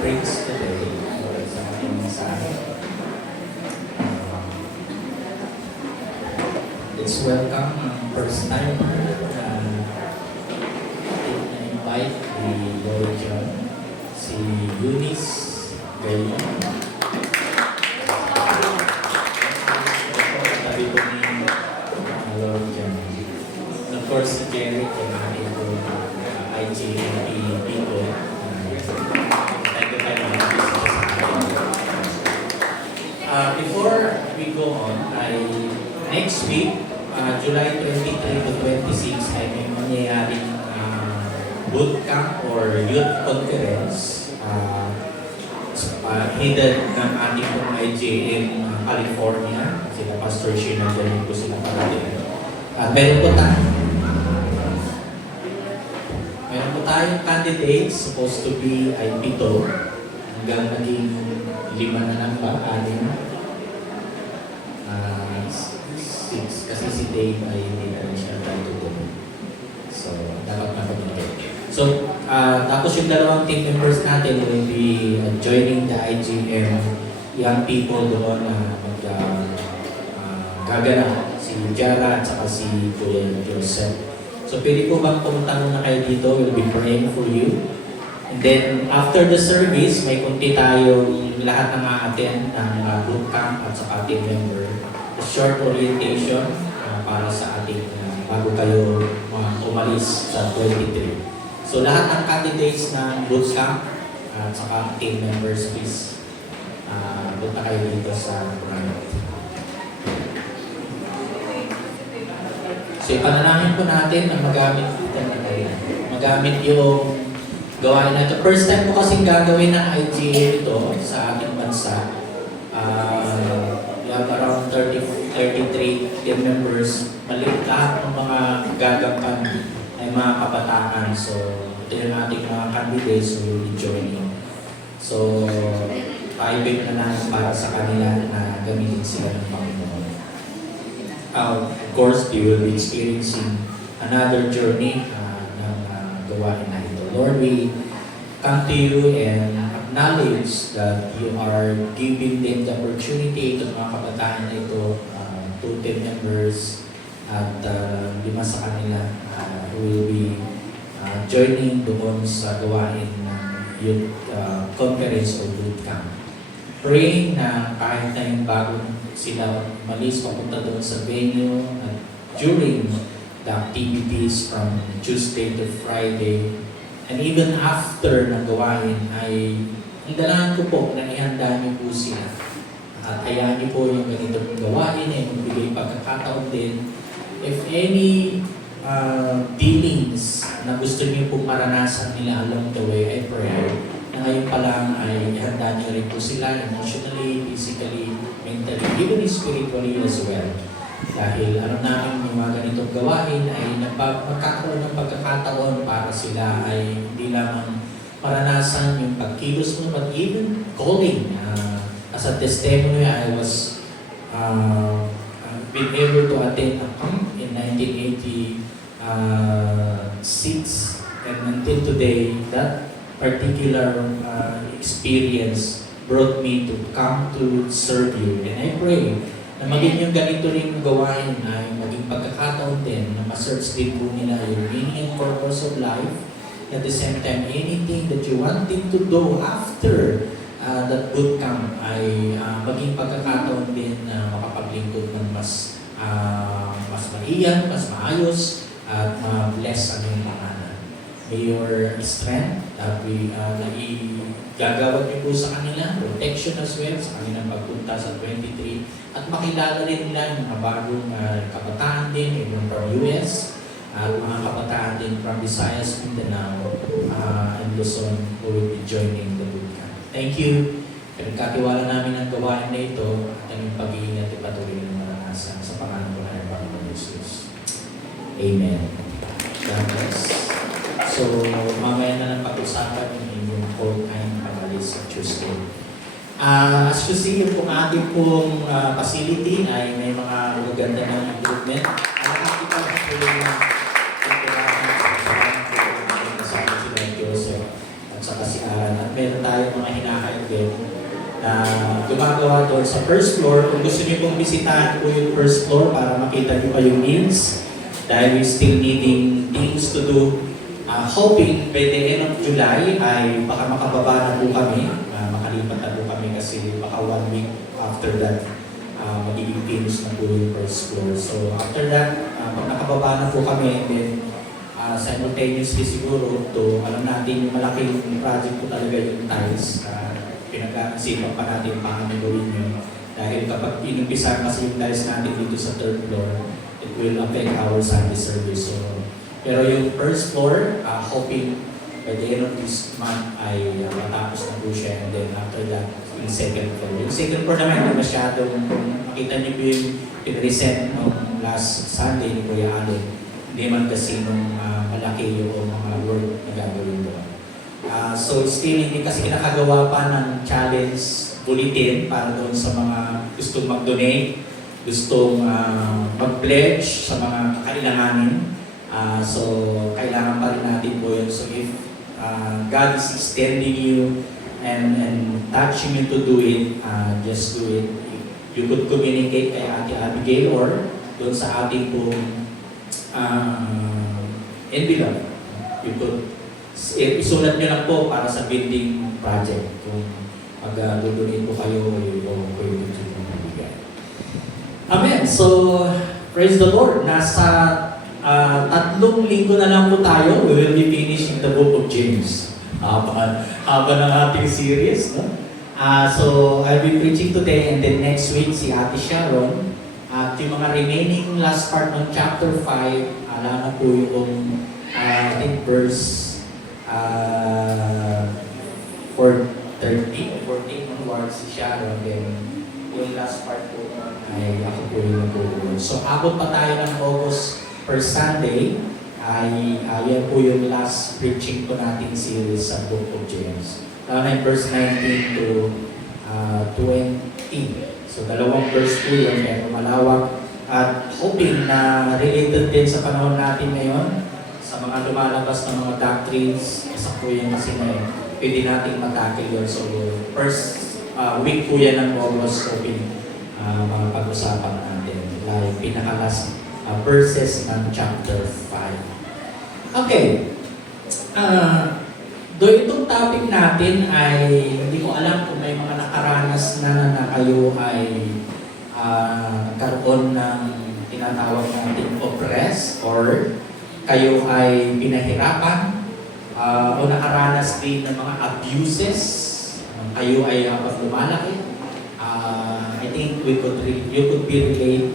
preach today sa ating mensahe. Let's welcome ang first timer na-invite ni Lord John, si Eunice Gayon. Tabi ko ni Lord John. Of course, si Jerry, yung ating IGNP people. Before we go on, next week, July 23 to 26, ay may mangyayaring bootcamp or youth conference headed ng ating pong IJM California. Sila Pastor Sheena, galing po sila parating. Meron po tayong candidates, supposed to be ay 7, hanggang naging 5 na lang ba? 6, kasi si Dave ay hindi na rin siya tayo. So, dapat na-communicate. So, tapos yung dalawang team members natin will be joining the IGM young people doon na gagana, si Jara at saka si Kuya Joseph. So, pwede po bang pumunta muna kayo dito? We'll be praying for you. And then, after the service, may kunti tayong lahat ng a-attend ng bootcamp at saka team member. A short orientation para sa ating bago kayo umalis sa 23. So, lahat ng candidates ng bootcamp at saka team members, please punta kayo dito sa front. So, ipanalangin po natin na magamit yung gawain na ito. First time po kasing gagawin ng IGA ito sa ating bansa. We have around 33 team members. Maliit lahat ng mga gagampan ay mga kabataan. So, ito yung ating mga candidates who will be joining. So, paibig na natin para sa kanila na gamitin sila ng Panginoon. Of course, they will be experiencing another journey ng gawain na ito. Lord, we come to you and acknowledge that you are giving them the opportunity to mga kabataan na ito, 2 team members at 5 sa kanila who will be joining doon sa gawain ng youth conference or bootcamp. Praying na kahit na yung bago sila malis papunta doon sa venue at during the activities from Tuesday to Friday and even after ng gawain ay hindalahan ko po na ihanda niyo po sila. At hayaan niyo po yung ganitong gawain ay magbigay pagkakataon din. If any dealings na gusto niyo po maranasan nila along the way, I pray na ngayon pa lang ay ihanda niyo rin po sila emotionally, physically, mentally, even spiritually as well. Dahil alam namin yung mga ganitong gawain ay magkakaroon ng pagkakataon para sila ay hindi lamang maranasan yung pagkilos mo, but even calling. As a testimony, I was been able to attend a camp in 1986, and until today, that particular experience brought me to come to serve you. And I pray na maging yung ganito rin gawain ay maging pagkakataon din na ma-search din po nila yung meaning and purpose of life. At the same time, anything that you wanted to do after that bootcamp ay maging pagkakataon din na makapaglingkod ng mas maiyan, mas maayos, at ma-bless ang iyong pangalan. May your strength that gagawad niyo po sa kanila, protection as well sa kanilang pagpunta sa 23, at makilala rin nila yung mga bagong kabataan din, even from US, at mga kabataan din from Visayas, Mindanao, and Luzon who will be joining the bootcamp. Thank you. Pinagkatiwala namin ang gawain na ito at ang pag-iingat at patuloy ng maranasan sa pangalan ko ng Panginoon Jesus. Amen. God bless. So, mamaya na lang pag-usapan yung inyong call time pag-alis sa Tuesday. As you see, yung ating pong facility ay may mga maganda ng improvement. Nakakita ko po yung kasama sila Joseph at saka si Aran. At meron tayo mga hinahayag din na gumagawa doon sa first floor. Kung gusto niyo pong bisitahan po yung first floor para makita niyo pa yung needs, dahil we still needing things to do. Hoping by the end of July ay baka makababa na po kami, makalipat na po kami kasi baka 1 week after that magiging finish na po yung first floor. So after that, pag nakababa na po kami, then simultaneously siguro to alam natin yung malaking project po talaga yung tiles. Pinag-aasipan pa natin paano gawin yun. Dahil kapag inumpisa kasi yung tiles natin dito sa third floor, it will affect our Sunday service. So, pero yung first floor, hoping by the end of this month ay matapos na po siya, and then after that, yung second floor. Yung second floor naman, hindi masyadong, makita niyo po yung pinresent nung last Sunday ni Kuya Allen. Hindi man kasi nung malaki yung mga work na gagawin doon. So still, hindi kasi kinakagawa pa ng challenge bulletin para doon sa mga gustong mag-donate, gustong mag-pledge sa mga kakailanganin. So, kailangan pa rin natin po yun. So, if God is extending you and touching you to do it, just do it. You could communicate kay Ate Abigail or doon sa ating pong envelope. You could isulat nyo lang po para sa building project. Kung mag-donate po kayo, o kayo dito po mabigay. Amen. So, praise the Lord. Nasa 3 linggo na lang po tayo. We will be finishing the book of James. Haba ng ating series. No? So, I'll be preaching today and then next week si Ate Sharon. At yung mga remaining last part ng chapter 5, ala na po yung I think verse 14 onwards si Sharon, then yung last part po ay ako po yung nag-uulog. So, abot pa tayo ng August per Sunday, ay yan po yung last preaching po nating series sa Book of James. Verse 19 to 20. So, 2 verse po yun, pero malawak. At hoping na related din sa panahon natin ngayon, sa mga lumalabas na mga doctrines, isa po yan kasi na pwede natin matakil yun. So, first week po yan ng August, hoping mga pag-usapan natin. Like, pinaka-last verses ng chapter 5. Okay. Doon itong topic natin ay, hindi ko alam kung may mga nakaranas na kayo ay nagkaroon ng tinatawag natin oppress or kayo ay pinahirapan o nakaranas din ng mga abuses, kayo ay pag lumalaki. I think you could be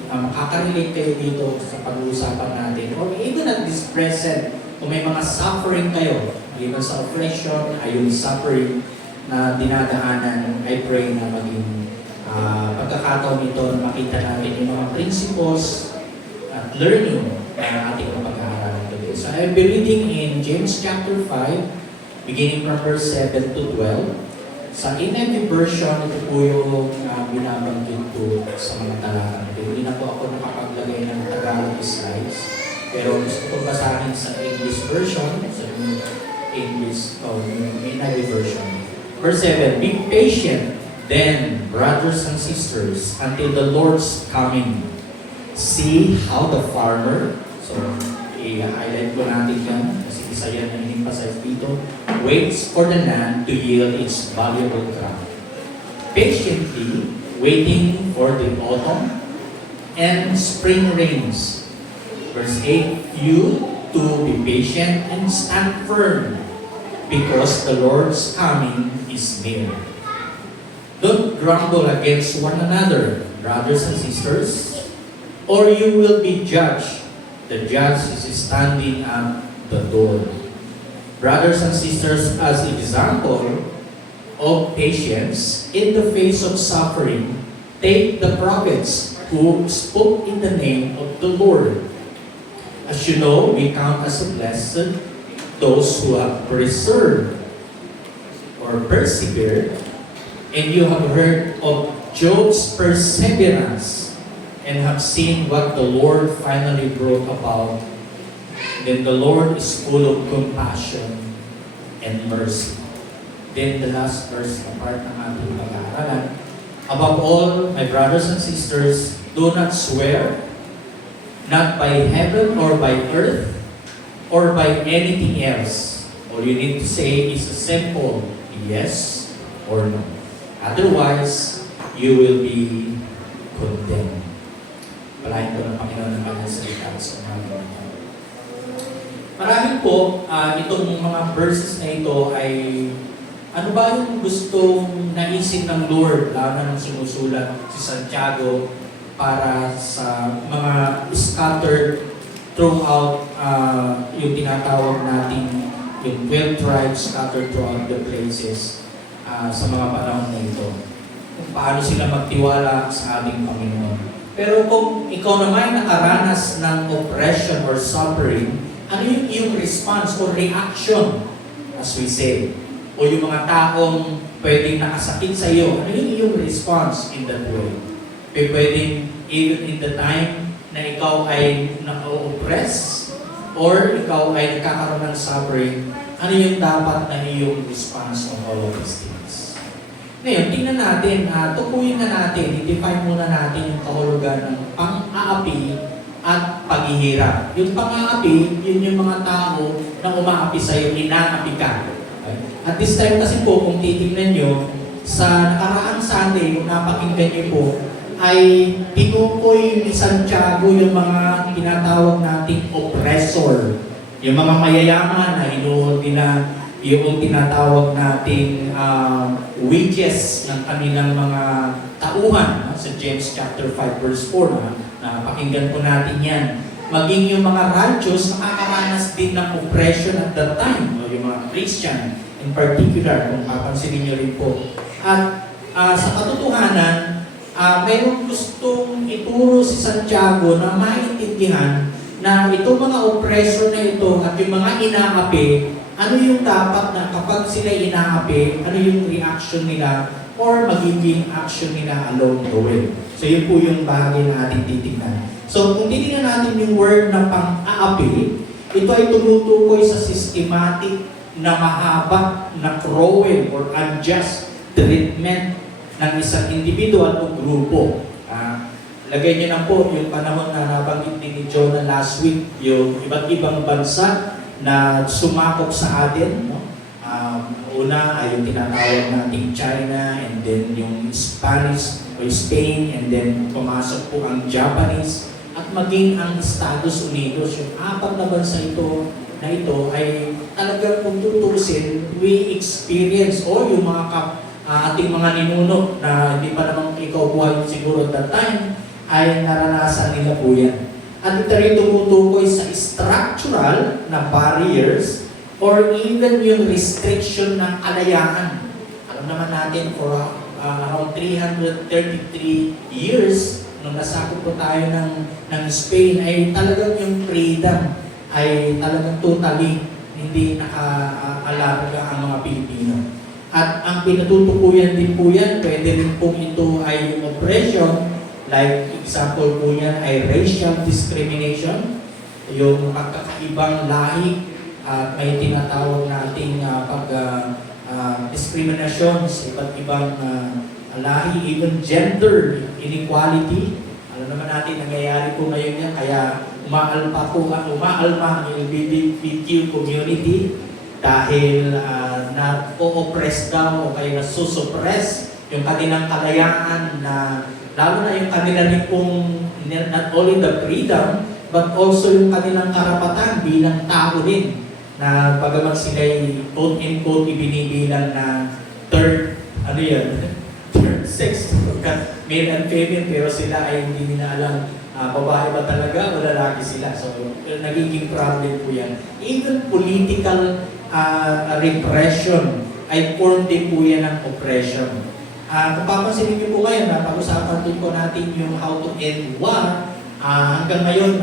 makaka-relate kayo dito sa pag-uusapan natin. Or even at this present, kung may mga suffering kayo, even sa oppression, ay yung suffering na dinadaanan, I pray na maging pagkakataon nito na makita natin yung mga principles at learning na ating pag-aaralan today. So I'll be reading in James chapter 5, beginning from verse 7 to 12. Sa NIV version, ito po yung binabanggit ko sa mga talata nito. Hindi na po ako nakapaglagay ng Tagalog slides. Pero gusto ko basahin sa English version, sa English, NIV version. Verse 7, be patient then, brothers and sisters, until the Lord's coming. See how the farmer, so i-highlight ko natin yan, kasi isa yan na in-emphasize dito, waits for the land to yield its valuable crop. Patiently waiting for the autumn and spring rains. Verse 8, you to be patient and stand firm, because the Lord's coming is near. Don't grumble against one another, brothers and sisters, or you will be judged. The judge is standing at the door. Brothers and sisters, as an example of patience in the face of suffering, take the prophets who spoke in the name of the Lord. As you know, we count as blessed those who have persevered or persevered, and you have heard of Job's perseverance and have seen what the Lord finally brought about. Then the Lord is full of compassion and mercy. then the last verse na part ng ating pag-aaralan. Above all, my brothers and sisters, do not swear, not by heaven or by earth, or by anything else. All you need to say is a simple yes or no. Otherwise, you will be condemned. Palahin ko ng Panginoon ng kanyang salita sa mga mga. Marami po, itong mga verses na ito ay ano ba yung gustong naisip ng Lord, lalo na nang sinusulat si Santiago para sa mga scattered throughout yung tinatawag natin yung 12 tribes scattered throughout the places sa mga panahon na ito. Kung paano sila magtiwala sa ating Panginoon. Pero kung ikaw naman nakaranas ng oppression or suffering, ano yung iyong response or reaction, as we say? O yung mga taong pwedeng nakasakit sa iyo, ano yung iyong response in that way? Pwedeng even in the time na ikaw ay na-oppress or ikaw ay nagkakaroon ng suffering, ano yung dapat na iyong response on all of these things? Ngayon, tingnan natin, tukuyin na natin, i-define muna natin yung kahulugan ng pang-aapi at paghihirap. Yung pang-aapi, yun yung mga tao na umaapi sa iyo, inaapi ka. Okay? At this time kasi po, kung titignan nyo, sa nakaraang Sunday, kung napakinggan nyo po, ay tinukoy ni Santiago yung mga tinatawag nating oppressor. Yung mga mayayaman na hinuhol nila yung tinatawag nating wages ng kanilang mga tauhan. Sa James chapter 5 verse 4, pakinggan po natin yan. Maging yung mga radyos nakakaranas din ng oppression at that time. Yung mga Christian in particular, kung papansinin nyo rin po. At sa katotohanan, mayroong gustong ituro si Santiago na maintindihan na itong mga oppressor na ito at yung mga inaapi, ano yung dapat na kapag sila inaapi, ano yung reaction nila or magiging action nila along the way. So yun po yung bagay na ating titignan. So kung titignan natin yung word na pang-aapi, ito ay tumutukoy sa systematic na mahaba na cruel or unjust treatment ng isang individual o grupo. Lagay niyo na po yung panahon na nabanggit ni Jonah last week, yung iba't ibang bansa na sumakop sa atin. No? Una ay yung tinatawag nating China, and then yung Spanish o Spain, and then pumasok po ang Japanese, at maging ang Estados Unidos. Yung apat na bansa ito ay talagang kung tutusin, we experience o yung mga ating mga ninuno na hindi pa naman ikaw buhay siguro at that time, ay naranasan nila po yan. At ito rin tumutukoy sa structural na barriers or even yung restriction ng kalayaan. Alam naman natin for around 333 years, nung nasakop po tayo ng Spain, ay talagang yung freedom ay talagang totally hindi naka-alaga ang mga Pilipino. At ang pinatutukuyan din po yan, pwede rin po ito ay yung oppression, like example po yan ay racial discrimination, yung pagkakaibang lahi, at may tinatawag nating discrimination sa iba't ibang lahi, even gender inequality. Alam naman natin, nangyayari po ngayon yan, kaya umaalma ang LGBTQ community dahil na-oppress daw o kaya nasusuppress yung kanilang kalayaan, na lalo na yung kanila rin pong not only the freedom but also yung kanilang karapatan bilang tao din, na pagamat sila'y quote-in-quote ibinibilang na third sex, male and female, pero sila ay hindi nila alam babae ba talaga o lalaki sila. So nagiging problem po yan. Even political repression ay form din po yan ng oppression. Kung papansinin niyo po ngayon, pag-usapan din po natin yung how to end war. Hanggang ngayon,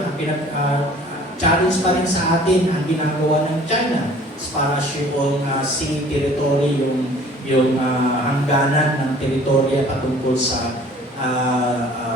challenge pa rin sa atin ang ginagawa ng China as far as yung sea territory, yung hangganan ng teritorya patungkol sa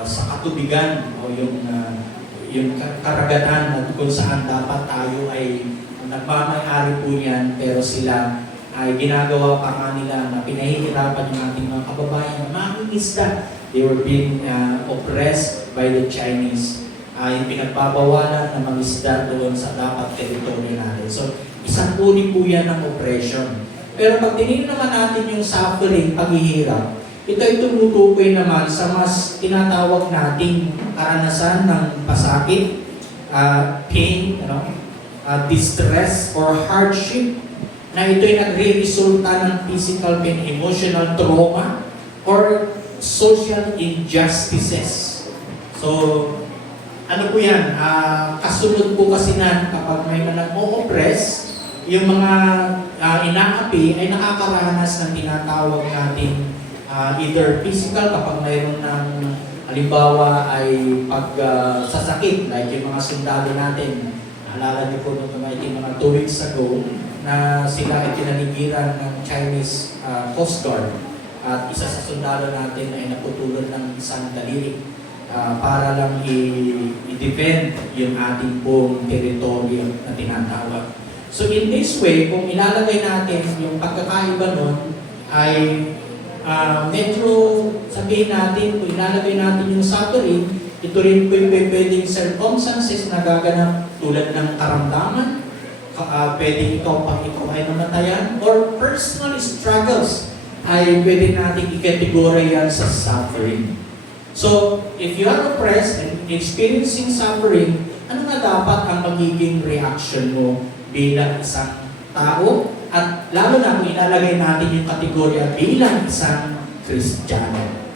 katubigan o yung karagatan at kung saan dapat tayo ay nagmamay-ari po niyan, pero sila ay ginagawa pa nga nila na pinahihirapan yung ating mga kababayan na mangingisda. They were being oppressed by the Chinese. Yung pinagbabawalan na mangisda doon sa dapat teritoryo natin. So, isang uri po yan ng oppression. Pero pag tinignan naman natin yung suffering, paghihirap, ito ay tumutukoy naman sa mas tinatawag nating karanasan ng pasakit, pain, distress, or hardship, na ito'y nagre-resulta ng physical pain, emotional trauma, or social injustices. So, ano po yan? Kasunod po kasi na kapag may nag-o-oppress, yung mga inaapi ay nakakaranas ng tinatawag natin either physical kapag mayroon ng halimbawa ay pagsasakit, like yung mga sundalo natin. Alala niyo po nung mga 2 weeks ago na sila ay tinanigiran ng Chinese Coast Guard at isa sa sundalo natin ay naputulan ng isang daliri para lang i-defend yung ating pong teritoryo na tinatawag. So in this way, kung ilalagay natin yung pagkakaiba nun ay medyo sabihin natin, kung ilalagay natin yung suffering, ito rin po yung pwedeng circumstances na gaganap tulad ng karamdaman, pwedeng ikaw ay namatayan, or personal struggles ay pwede natin i-categorize yan sa suffering. So, if you are oppressed and experiencing suffering, ano nga dapat ang magiging reaction mo bilang isang tao? At lalo na kung ilalagay natin yung kategorya bilang isang Kristiyano.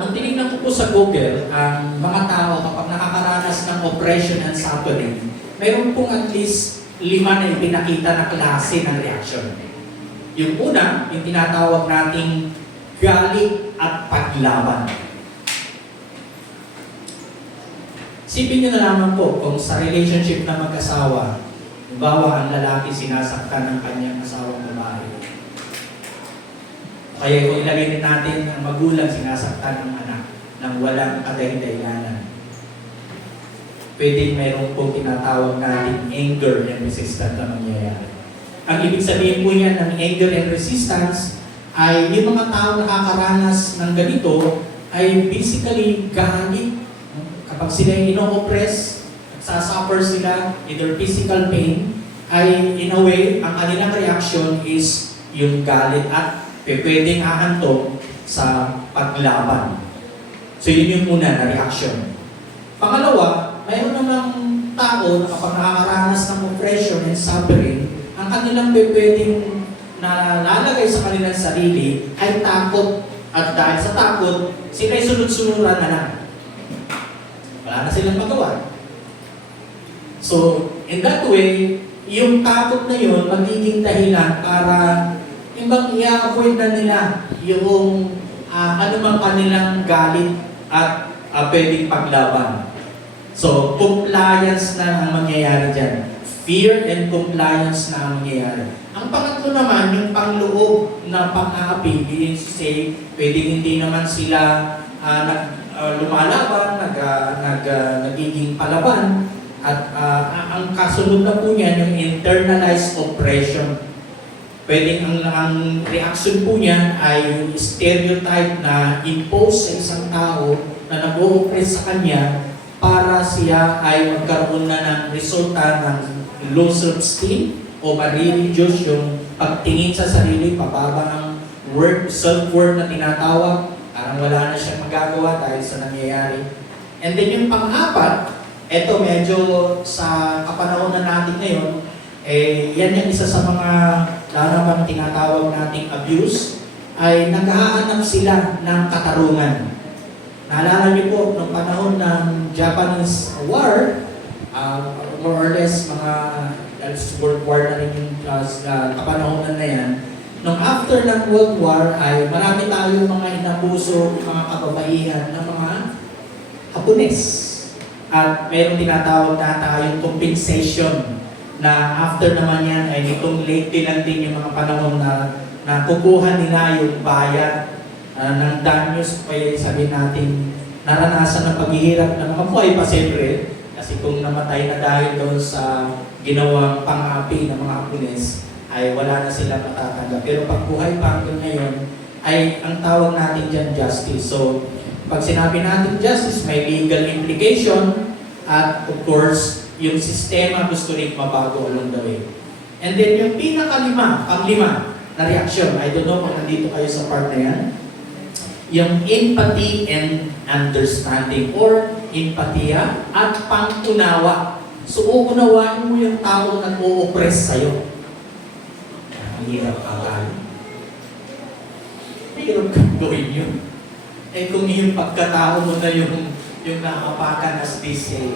Nung tinignan ko po sa Google, ang mga tao kapag nakakaranas ng oppression and suffering, mayroon pong at least 5 na ipinakita na klase ng reaction. Yung una, yung tinatawag nating galit at paglaban. Sipin nyo na lamang po kung sa relationship na mag-asawa, halimbawa ang lalaki sinasaktan ng kanyang asawang babae. Kaya kung ilagay din natin ang magulang sinasaktan ng anak nang walang kadahidahilanan. Pwede mayroon pong tinatawag natin anger and resistance na mangyayari. Ang ibig sabihin po yan ng anger and resistance ay yung mga tao nakakaranas ng ganito ay basically galit. Kapag sila yung ino-oppress, nagsasuffer sila, either physical pain, ay in a way, ang kanilang reaction is yung galit at pwedeng ahantong sa paglaban. So yun yung una na reaction. Pangalawa, mayroon namang tao na kapag nakakaranas ng oppression and suffering, ang kanilang pwedeng nalalagay sa kanilang sarili ay takot. At dahil sa takot, sila'y sunod-sunuran na lang. Wala na silang magawa. So, in that way, yung takot na yun, magiging dahilan para ibang i-avoid na nila yung anumang kanilang galit at pwedeng paglaban. So, compliance na ang mangyayari dyan. Fear and compliance na ang mangyayari. Ang pangatlo naman, yung pangloob na pang-aapi, meaning to say, pwedeng hindi naman sila lumalaban, nagiging palaban, at ang kasunod na po niyan, yung internalized oppression. Pwedeng ang reaction po niyan ay yung stereotype na impose sa isang tao na nag-o-oppress sa kanya para siya ay magkaroon na ng resulta ng low self-esteem o ma-religious yung pagtingin sa sarili, pababa ang self-worth na tinatawag, parang wala na siyang magagawa dahil sa nangyayari. And then yung pang-apat, eto medyo sa kapanahon na natin ngayon, yan yung isa sa mga larawan tinatawag nating abuse, ay naghahanap sila ng katarungan. Naalala niyo po, noong panahon ng Japanese War, more or less mga World War na rin yung kapanahonan na yan. Nung after ng World War ay marami tayong mga inabuso, mga kababaihan ng mga Hapones. At mayroong tinatawag na tayong compensation na after naman yan ay nitong late lang din yung mga panahon na kukuha nila yung bayad ng danyos, kaya sabihin natin naranasan ng paghihirap ng mga buhay pa siyempre. Kasi kung namatay na dahil doon sa ginawang pang-api ng mga Hapones, ay wala na sila matatanggap. Pero pag buhay pa hanggang ngayon, ay ang tawag natin dyan justice. So, pag sinabi natin justice, may legal implication at of course, yung sistema gusto rin mabago along the way. And then yung panglima na reaction, I don't know kung nandito kayo sa part na yan, yung empathy and understanding or empathiya at pangunawa. So, uunawain mo yung tao na nag-o-oppress sa'yo. Ang hirap akala. Hirap kang gawin yun. Eh kung yung pagkatao mo na yung nakapakan as they say,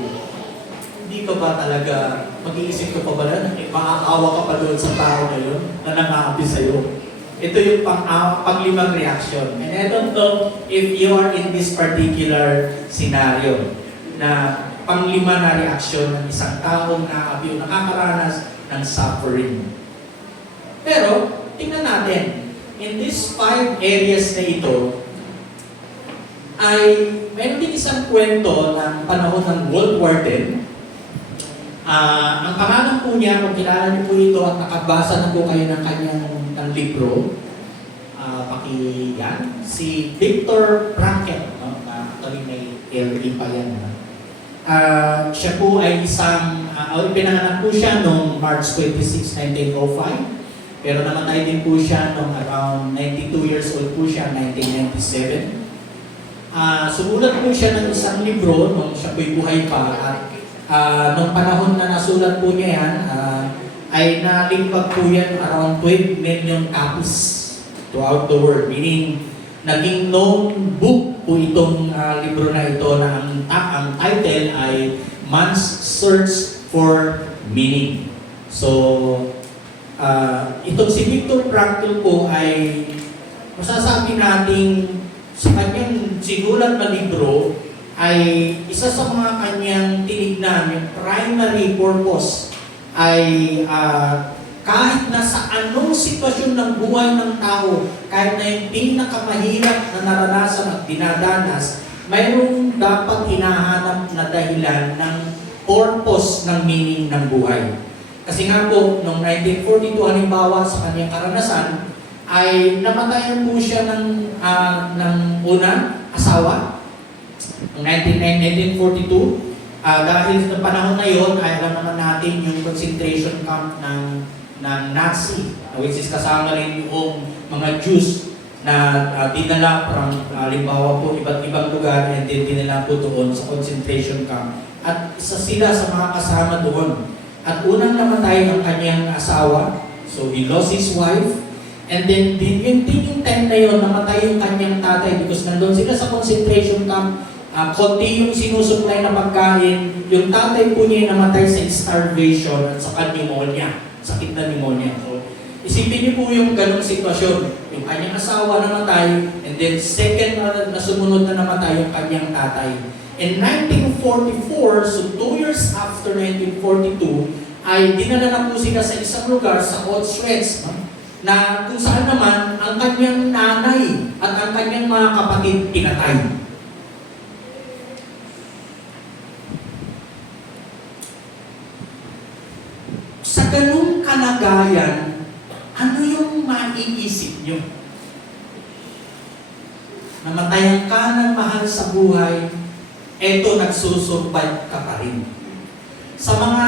hindi ka ba talaga, mag-iisip ka pa ba na, maaawa ka pa doon sa tao na yun na nangaapi sa'yo? Ito yung panglimang reaction. And I don't know if you are in this particular scenario na panglima na reaksyon ng isang taong naapi o nakakaranas ng suffering. Pero, tingnan natin, in these 5 areas na ito, ay meron din isang kwento ng panahon ng World War X. Ang pangalan po niya, kung kilala niyo po ito at nakabasa na po kayo ng kanyang libro, yan, si Viktor Frankl, no? Actually may LE pa yan. Siya po ay isang, pinanganak po siya noong March 26, 1905, pero namatay din po siya noong around 92 years old po siya, 1997. Sumulat po siya ng isang libro nung siya po'y buhay pa at nung panahon na nasulat po niya yan, ay nalimpag po yan around 12 million copies throughout the world. Meaning, naging known book po itong libro na ito na ang title ay Man's Search for Meaning. So, itong si Viktor Frankl po ay masasabi nating sa kanyang sinulat na libro ay isa sa mga kanyang tinignan, yung primary purpose ay kahit na sa anong sitwasyon ng buhay ng tao, kahit na yung pinakamahirap na naranasan at dinadanas, mayroong dapat hinahanap na dahilan ng purpose ng meaning ng buhay. Kasi nga po, noong 1942 halimbawa sa kanyang karanasan, ay namatayan po siya ng unang asawa noong 1942. Dahil sa panahon na yon ay alam naman natin yung concentration camp ng Nazi, which is kasama rin yung mga Jews na dinala parang halimbawa po iba't ibang lugar and then dinala po doon sa concentration camp. At isa sila sa mga kasama doon. At unang namatay ang kanyang asawa, so he lost his wife. And then, yung time na yun, namatay yung kanyang tatay because nandun sila sa concentration camp, konti yung sinusupply na pagkain, yung tatay po niya namatay sa starvation at sa pneumonia, sakit na pneumonia. So, isipin niyo po yung ganong sitwasyon, yung kanyang asawa namatay, and then second na sumunod na namatay yung kanyang tatay. In 1944, so 2 years after 1942, ay dinala na po sila sa isang lugar sa Auschwitz, na kung saan naman ang kanyang nanay at ang kanyang mga kapatid pinatay. Sa ganung kalagayan, ano yung maiisip nyo? Namatayan ka ng mahal sa buhay, eto nagsusurvive ka pa rin. Sa mga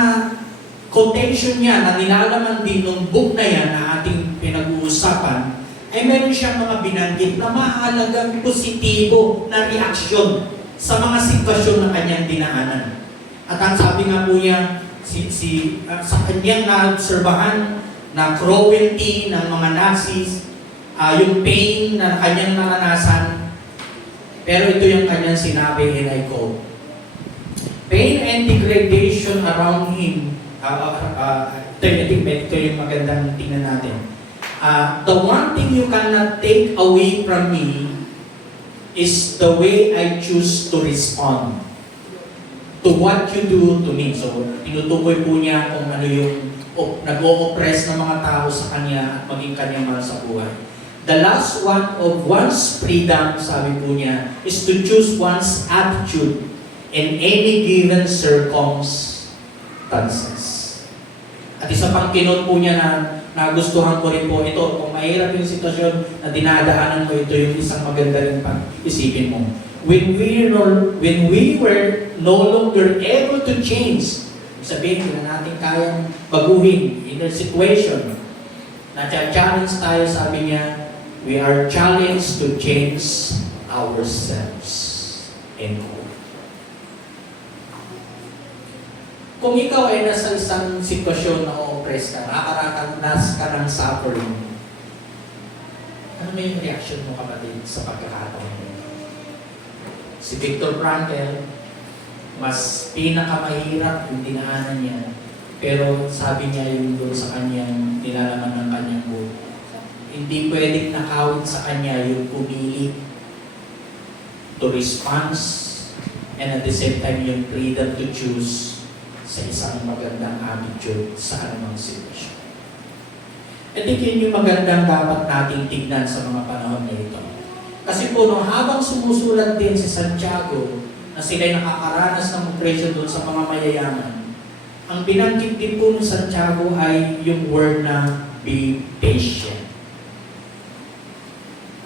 quotation niya na nilalaman din ng book na yan na ating pinag-uusapan, ay meron siyang mga binanggit na mahalagang positibo na reaksyon sa mga sitwasyon na kanyang dinaanan. At ang sabi nga po niya, sa kanyang naobserbahan na cruelty ng mga Nazis, yung pain na kanyang naranasan, pero ito yung kanyang sinabi, and I quote, "Pain and degradation around him," ito yung magandang tingnan natin. "The one thing you cannot take away from me is the way I choose to respond to what you do to me." So, tinutukoy po niya kung ano yung nag-o-oppress ng mga tao sa kanya at maging kanyang mahal sa buhay. "The last one of one's freedom," sabi po niya, "is to choose one's attitude in any given circumstances." At isa pang kinot po niya na nagustuhan ko rin po ito. Kung mahirap yung sitwasyon na dinadaanan mo, ito yung isang maganda rin pag-isipin mo. When we were no longer able to change, sabihin na natin kayang baguhin in the situation, na-challenge tayo, sabi niya, we are challenged to change ourselves. End quote. Kung ikaw ay nasa isang sitwasyon na o-oppress ka, nakakaranas ka ng suffering, ano na yung reaction mo, kapatid, sa pagkakataon mo? Si Viktor Frankl, mas pinakamahirap yung dinaanan niya, pero sabi niya yung doon sa kanyang nilalaman ng kanyang buhay. Hindi pwedeng nakawit sa kanya yung pumili to response and at the same time yung freedom to choose sa isang magandang attitude sa anumang sitwasyon. I think yun yung magandang dapat nating tignan sa mga panahon na ito. Kasi po, nung habang sumusulat din si Santiago na sila'y nakakaranas ng oppression doon sa mga mayayaman, ang binanggit din po ng Santiago ay yung word na be patient.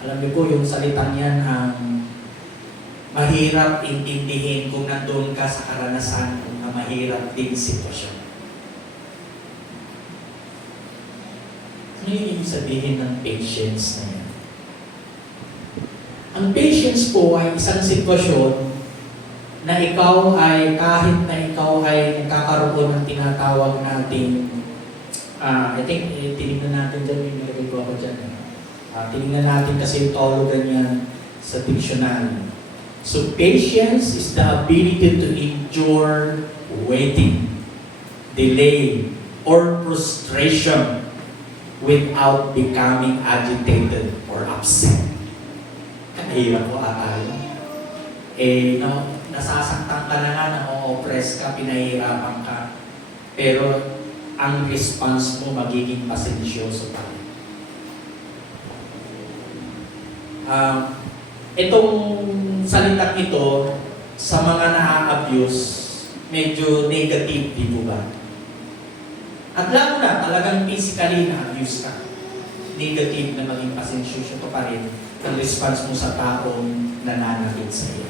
Alam niyo po, yung salitang yan ang mahirap intindihin kung nandoon ka sa karanasan na mahirap din sitwasyon. Ano yung ibig sabihin ng patience na yan? Ang patience po ay isang sitwasyon na ikaw ay, kahit na ikaw ay nagkakaroon ng tinatawag natin, I think, tinignan natin dyan, yung nilagay ko ako dyan. Tinignan natin kasi yung tawlogan yan sa dictionary. So, patience is the ability to endure waiting, delay, or frustration without becoming agitated or upset. Kahirap po ata yun. Nasasaktan ka na nga, na-oppress ka, pinahihirapan ka, pero ang response mo magiging pasensyoso pa rin. Itong salitang ito, sa mga na-abuse, medyo negative, di po ba? At lalo na, talagang physically na-abuse ka. Negative na maging pasensyoso pa rin ang response mo sa taong nananakit sa iyo.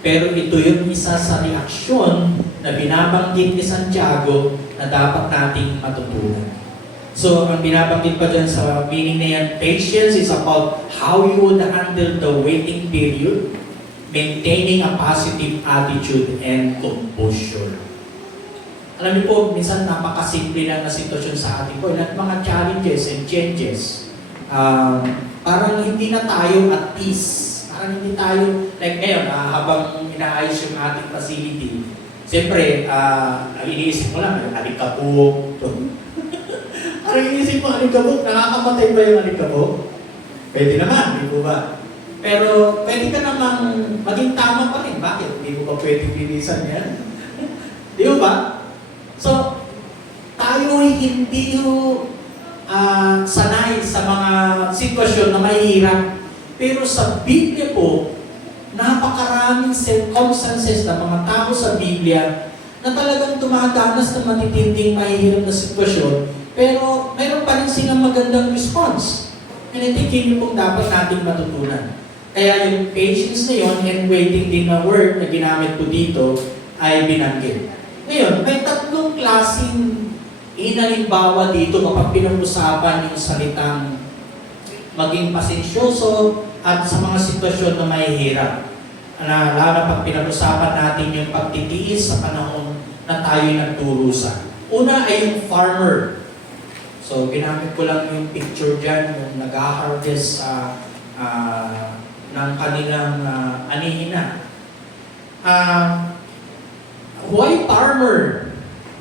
Pero ito yung isa sa reaksyon na binabanggit ni Santiago na dapat nating matutunan. So, ang binabanggit pa dyan sa meaning na yan, patience is about how you would handle the waiting period, maintaining a positive attitude and composure. Alam niyo po, minsan napakasimple lang na sitwasyon sa atin po, at mga challenges and changes. Parang hindi na tayo at peace. Parang hindi tayo, like ngayon, habang inaayos yung ating facility, siyempre, iniisip mo lang, alikabok. Parang iniisip mo, alikabok, nakakamatay ba yung alikabok? Pwede naman, di po ba? Pero pwede ka namang maging tama pa rin. Bakit? Hindi mo ba pwedeng linisan yan? Di ba? So, tayo hindi sanay sa mga sitwasyon na mahirap. Pero sa Biblia po, napakaraming circumstances na mga tao sa Biblia na talagang tumadanas ng matitinding mahirap na sitwasyon, pero meron pa rin silang magandang response. And I think yun yung pong dapat nating matutunan. Kaya yung patience na yun and waiting din na word na ginamit po dito ay binanggit. Ngayon, may tatlong klaseng inalimbawa dito kapag pinag-usapan yung salitang maging pasensyoso at sa mga sitwasyon na mahihirap. Lalo pag pinag-usapan natin yung pagtitiis sa panahon na tayo'y nagdurusa. Una ay yung farmer. So, ginamit ko lang yung picture dyan, yung nag-harvest ng kanilang anihina. Why farmer?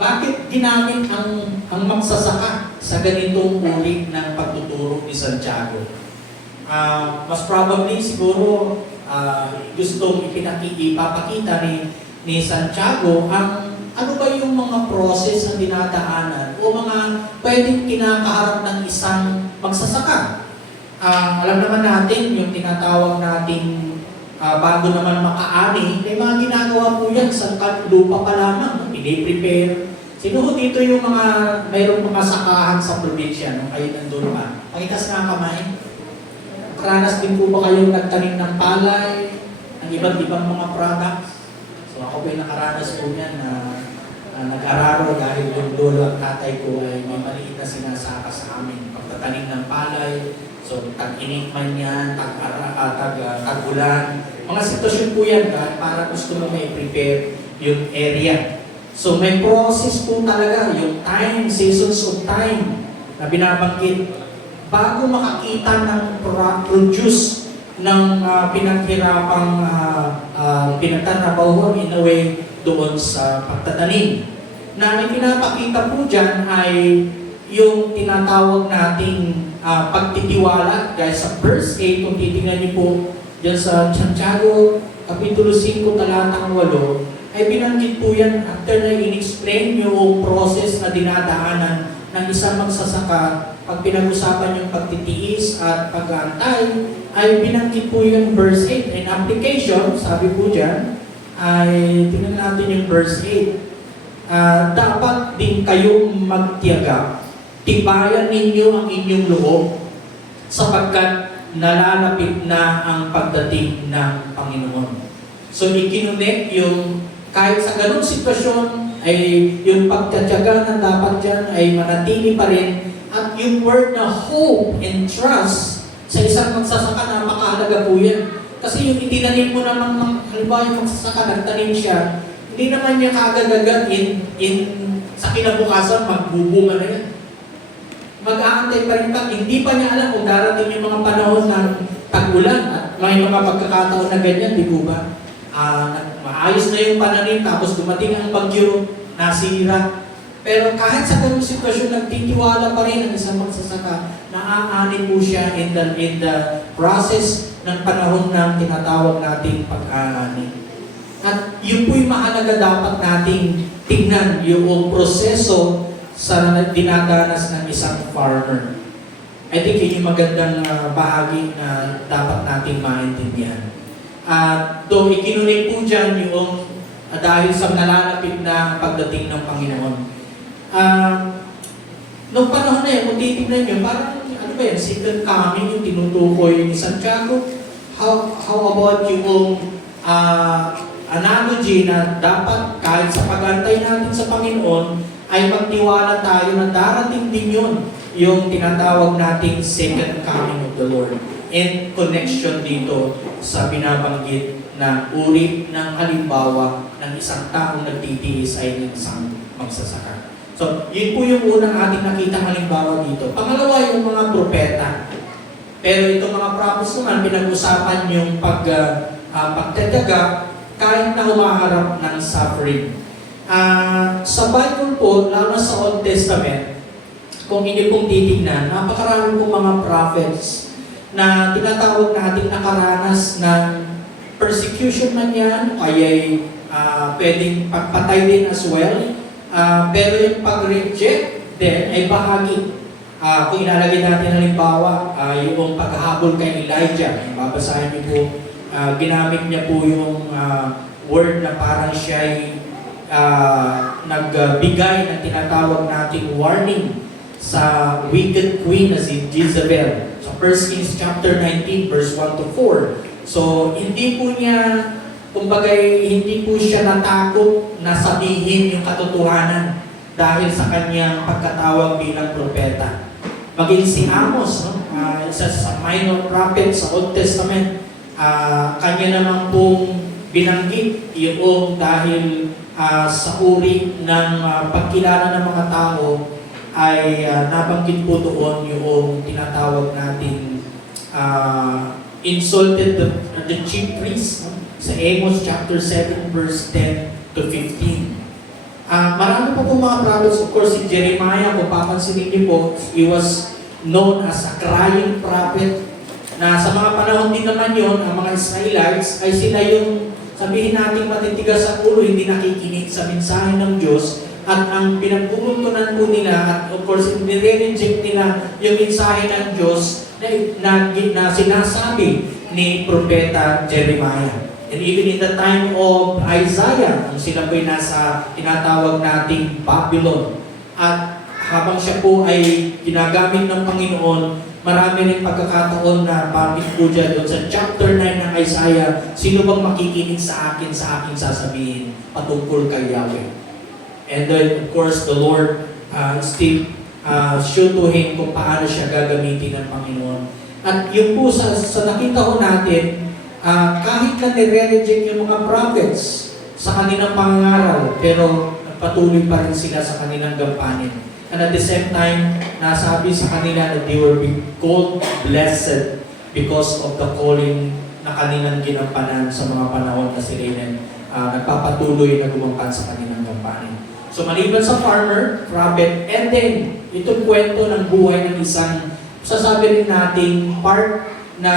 Bakit ginamit ang magsasaka sa ganitong uri ng pagtuturo ni Santiago? Mas probably siguro gustong ipapakita ni Santiago ang ano ba yung mga process na dinadaanan o mga pwedeng kinakaharap ng isang magsasaka. Alam naman natin yung tinatawag nating bago naman makaani, may mga ginagawa po yan sa lupa pa lamang. Piniprepare, Sino ho dito yung mga, mayroong mga sakahan sa probinsya nung kayo nandun pa? Pakitas nga kamay. Nakaranas din po ba kayong nagtanim ng palay, ng iba't ibang mga products? So ako po'y nakaranas po niyan na nag-araro dahil yung lolo at tatay ko ay may maliit na sinasaka sa amin. Pagtatanim ng palay, so tag-init man yan, tag-ulan. Mga sitwasyon po yan para gusto mo may prepare yung area. So may process po talaga, yung time, seasons of time na binabanggit bago makakita ng produce ng pinaghirapang pinagtatrabaho in a way doon sa pagtatanim. Na ipinapakita po dyan ay yung tinatawag nating pagtitiwala. Guys, sa verse 8, kung titingnan niyo po dyan sa Santiago, Kapitulo 5, talatang 8, ay binanggit po yan after na in-explain yung process na dinadaanan ng isang magsasaka. Pag pinag-usapan yung pagtitiis at pag-aantay, ay binanggit po yung verse 8. In application, sabi po dyan, ay tingnan natin yung verse 8. Dapat din kayong magtiyaga, tibayan ninyo ang inyong loob, sapagkat nalalapit na ang pagdating ng Panginoon. So ikinunik yung kahit sa ganung sitwasyon ay yung pagtatiyaga na dapat dyan ay manatili pa rin, at yung word na hope and trust sa isang magsasaka, napakahalaga po yan. Kasi yung itinanim mo naman, halimbawa yung magsasaka, nagtanim siya, hindi naman niya kaagad-agad sa kinabukasan magbubunga na yan. Mag-aantay pa rin pa, hindi pa niya alam kung darating yung mga panahon ng tag-ulan at may mga pagkakataon na ganyan, di po ba? Maayos na yung pananim, tapos dumating ang bagyo, nasira. Pero kahit sa ganung sitwasyon, nagtitiwala pa rin ang isang magsasaka, naaanin po siya in the process ng panahon ng tinatawag nating pag-aani. At yun po'y mahalaga dapat nating tingnan yung proseso sa dinadanas ng isang farmer. I think yun yung magandang bahagi na dapat nating maintindihan. Though ikinunik po dyan yung dahil sa nalalapit na pagdating ng Panginoon. Noong panahon na yun, kung titignan nyo, parang ano ba yan, second coming yung tinutukoy ni Santiago. How about yung analogy na dapat kahit sa pag-antay natin sa Panginoon, ay magtiwala tayo na darating din yun, yung tinatawag nating second coming of the Lord. In connection dito sa binabanggit na uri ng halimbawa ng isang taong nagtitiis ay ng isang magsasaka. So, yun po yung unang ating nakitang halimbawa dito. Pangalawa, yung mga propeta. Pero itong mga prophets naman, pinag-usapan yung pagtataga kahit na humaharap ng suffering. Sa Bible po, lalo sa Old Testament, kung hindi pong titignan, napakarami pong mga prophets na tinatawag natin nakaranas ng persecution man yan, kaya pwedeng pagpatay din as well. Pero yung pag-reject din ay bahagi. Kung inalagay natin halimbawa, yung paghahabol kay Elijah, babasahin niyo po, ginamit niya po yung word na parang siya ay nagbigay ng tinatawag nating warning sa wicked queen na si Jezebel. So 1 Kings chapter 19 verse 1 to 4. So hindi po niya, kumbaga hindi po siya natakot na sabihin yung katotohanan dahil sa kanyang pagkatawag bilang propeta. Maging si Amos, no? Isa sa minor prophet sa Old Testament, kanya naman pong binanggit yung dahil sa uri ng pagkilala ng mga tao ay nabanggit po doon yung tinatawag nating insulted the chief priest, no? Sa Amos chapter 7 verse 10 to 15. Marami po mga prophets. Of course, si Jeremiah, kung papansinin niyo po, he was known as a crying prophet, na sa mga panahon din naman yon, ang mga Israelites ay sila yung sabihin natin matitigas sa ulo, hindi nakikinig sa mensahe ng Diyos, at ang pinagpupuntunan po nila, at of course, nire-reject nila yung mensahe ng Diyos na sinasabi ni Propeta Jeremiah. And even in the time of Isaiah, kung sila po'y nasa tinatawag nating Babylon, at habang siya po ay ginagamit ng Panginoon, marami rin pagkakataon na bakit po dyan doon sa chapter 9 ng Isaiah, sino bang makikinig sa akin sasabihin patungkol kay Yahweh. And then, of course, the Lord still show to him kung paano siya gagamitin ng Panginoon. At yun po sa nakita ko natin, kahit na nire-reject yung mga prophets sa kanilang pangangaral, pero patuloy pa rin sila sa kanilang gampanin. And at the same time, nasabi sa kanila that they were being called blessed because of the calling na kanilang ginampanan sa mga panahon na sila nagpapatuloy na gumampan sa kanilang gampanin. So maliban sa farmer, prophet, and then itong kwento ng buhay ng isang, sasabi rin nating part na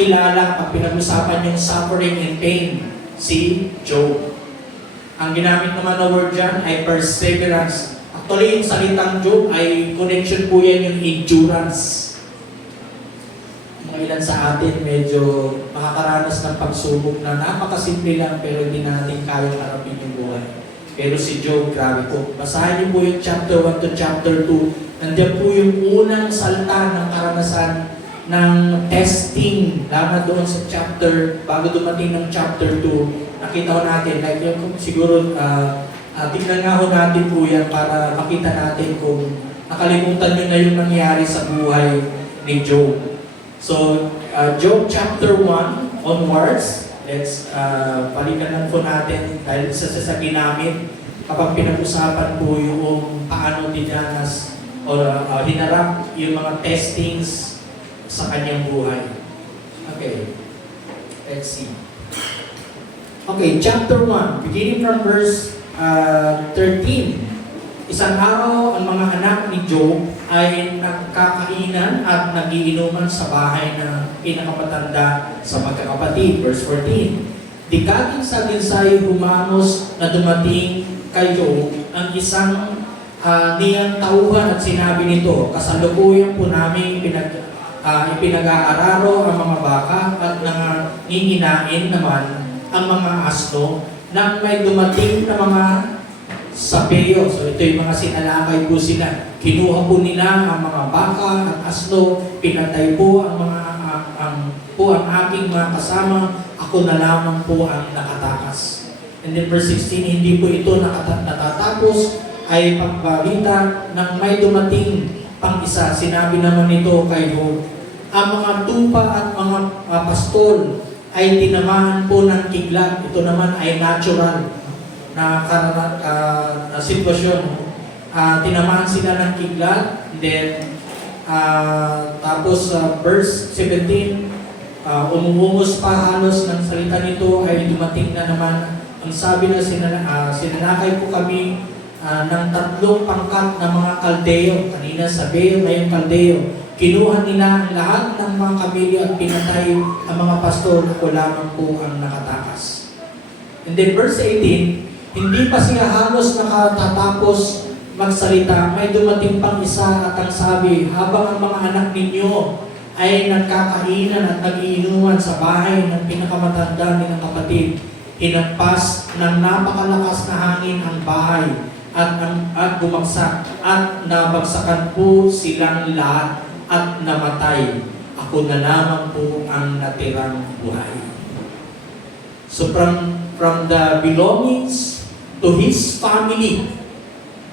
kilala pag pinag-usapan yung suffering and pain, si Job. Ang ginamit naman na word dyan ay perseverance. Actually, yung salitang Job ay connection po yan yung endurance. Mga ilan sa atin medyo makakaranas ng pagsubok na napakasimple lang pero hindi natin kayang harapin yung buhay. Pero si Job, grabe po. Basahin niyo po yung chapter 1 to chapter 2. Nandiyan po yung unang salta ng karanasan ng testing. Lama doon sa chapter, bago dumating ng chapter 2, nakita ko natin, like siguro, tignan nga ho natin po yan para makita natin kung nakalimutan nyo na yung nangyari sa buhay ni Job. So, Job chapter 1 onwards, let's balikan lang po natin dahil sa ginamit kapag pinag-usapan po yung paano dinanas o hinarap yung mga testings sa kanyang buhay. Okay, let's see. Okay, chapter 1, beginning from verse 13. Isang araw, ang mga anak ni Job ay nagkakainan at nagiinuman sa bahay ng pinakamatanda sa magkakapatid. Verse 14. Dikating sa dinsay humamos na dumating kay Job ang isang niyang tauhan at sinabi nito, kasalukuyan po namin ipinag-aararo ang mga baka at nanginginain naman ang mga asno nang may dumating na mga sabeyo. So ito yung mga sinalakay po sila. Kinuha po nila ang mga baka at asno, pinatay po ang ang aking mga kasama, ako na lamang po ang nakatakas. And then verse 16, hindi po ito natatapos, ay pagbalita nang may dumating pang isa. Sinabi naman nito kay Job, ang mga tupa at mga pastol ay tinamaan po ng kidlat. Ito naman ay natural na sitwasyon. Tinamaan sila ng kidlat. Then, tapos verse 17, umumungos pa halos ng salita nito ay dumating na naman. Ang sabi na sinanakay po kami ng 3 pangkat ng mga Kaldeo. Kanina Sabeo, ngayon Kaldeo. Kinuha nila ang lahat ng mga kabilyo at pinatay ang mga pastor. Ako lamang po ang nakatakas. And then verse 18, hindi pa siya halos nakatatapos magsalita, may dumating pang isa at ang sabi, habang ang mga anak ninyo ay nagkakainan at nagiinuman sa bahay ng pinakamatanda nilang kapatid, hinagpas ng napakalakas na hangin ang bahay at bumagsak at nabagsakan po silang lahat at namatay. Ako na lamang po ang natirang buhay. So from the belongings to his family.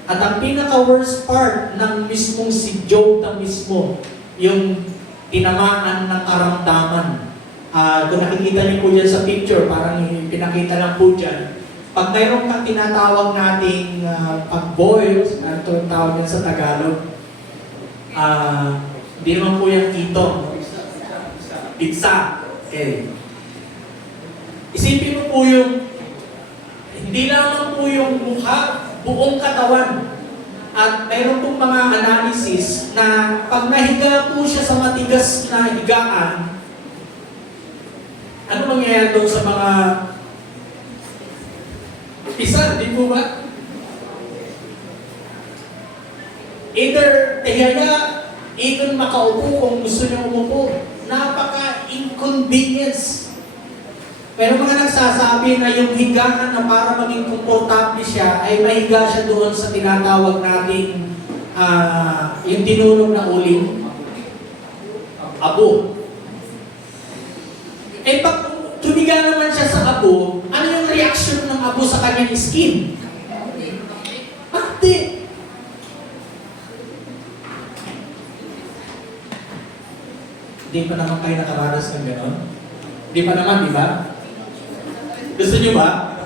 At ang pinaka-worst part ng mismong si Job na mismo, yung tinamaan ng karamdaman. Kung nakikita niyo po dyan sa picture, parang pinakita lang po dyan. Pag mayroon kang tinatawag nating pag-boil, ito yung tawag yan sa Tagalog, hindi naman po yung kito. Pizza. Okay. Isipin mo po yung, hindi lamang po yung mukha, buong katawan. At mayroon pong mga analysis na pag nahiga po siya sa matigas na higaan, ano mangyayari doon sa mga isa, di po ba? Either tihaya, even makaupo kung gusto niya umupo. Napaka-inconvenience. Pero mga nagsasabi na yung higaan na para maging komportable siya ay mahiga siya doon sa tinatawag nating yung tinulog na uling, abo. Eh pag tumiga naman siya sa abo, ano yung reaction ng abo sa kanyang skin? Mati. Hindi pa naman kayo nakararas ng gano'n? Hindi pa naman, di ba? Gusto niyo ba?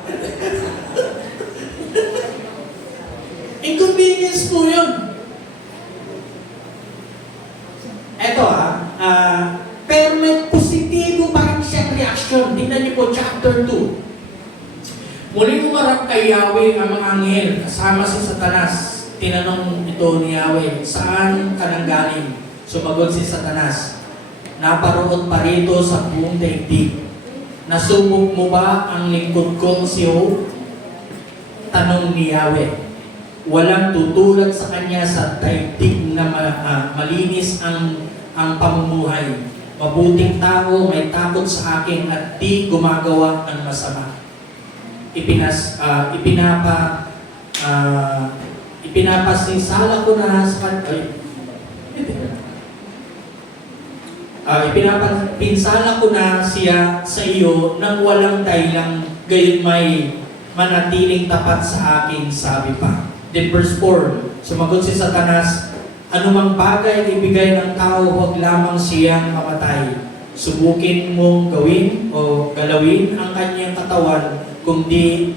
Inconvenience po yun. Eto pero may positibo pa rin siyang reaction. Tingnan niyo po, chapter 2. Muling umarap kay Yahweh ang mga anghel kasama si Satanas. Tinanong ito ni Yahweh, saan ka nang galing? Sumagot si Satanas, naparoon pa rito sa buong daigdig. Nasubok mo ba ang lingkod kong si Job? Tanong ni Yahweh. Walang tutulad sa kanya sa daigdig na malinis ang pamumuhay. Mabuting tao, may takot sa akin at di gumagawa ng masama. Ipinapasinsala ko na sa ipinapinsala ko na siya sa iyo nang walang dahilang gayon may manatiling tapat sa akin, sabi pa. Then verse 4, sumagot si Satanas, anumang bagay na ibigay ng tao, huwag lamang siyang mamatay. Subukin mong gawin o galawin ang kanyang katawan kung di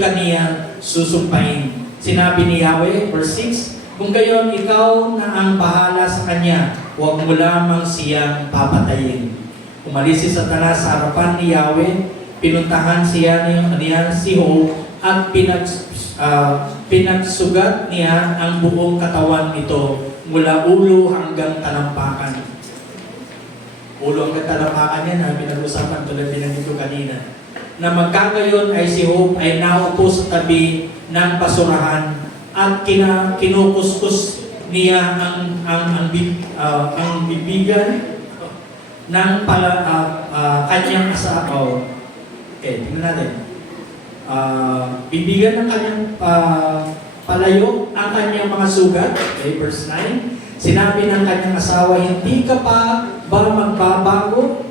kaniya susumpain. Sinabi ni Yahweh, verse 6, kung gayon, ikaw na ang bahala sa kanya, huwag mo lamang siyang papatayin. Umalis si Satanas sa harapan ni Yahweh, pinuntahan siya niya si Job at pinagsugat niya ang buong katawan nito mula ulo hanggang talampakan. Ulo hanggang talampakan yan, pinag-usapan tulad binanggit ko kanina. Na magkagayon ay si Job ay naupo sa tabi ng basurahan at kinukuskus niya ang bibigan ng kanyang asawa. Okay, tingnan natin. Bibigan ng kanyang palayo ang kanyang mga sugat. Okay, verse 9. Sinabi ng kanyang asawa, hindi ka pa ba magbabago?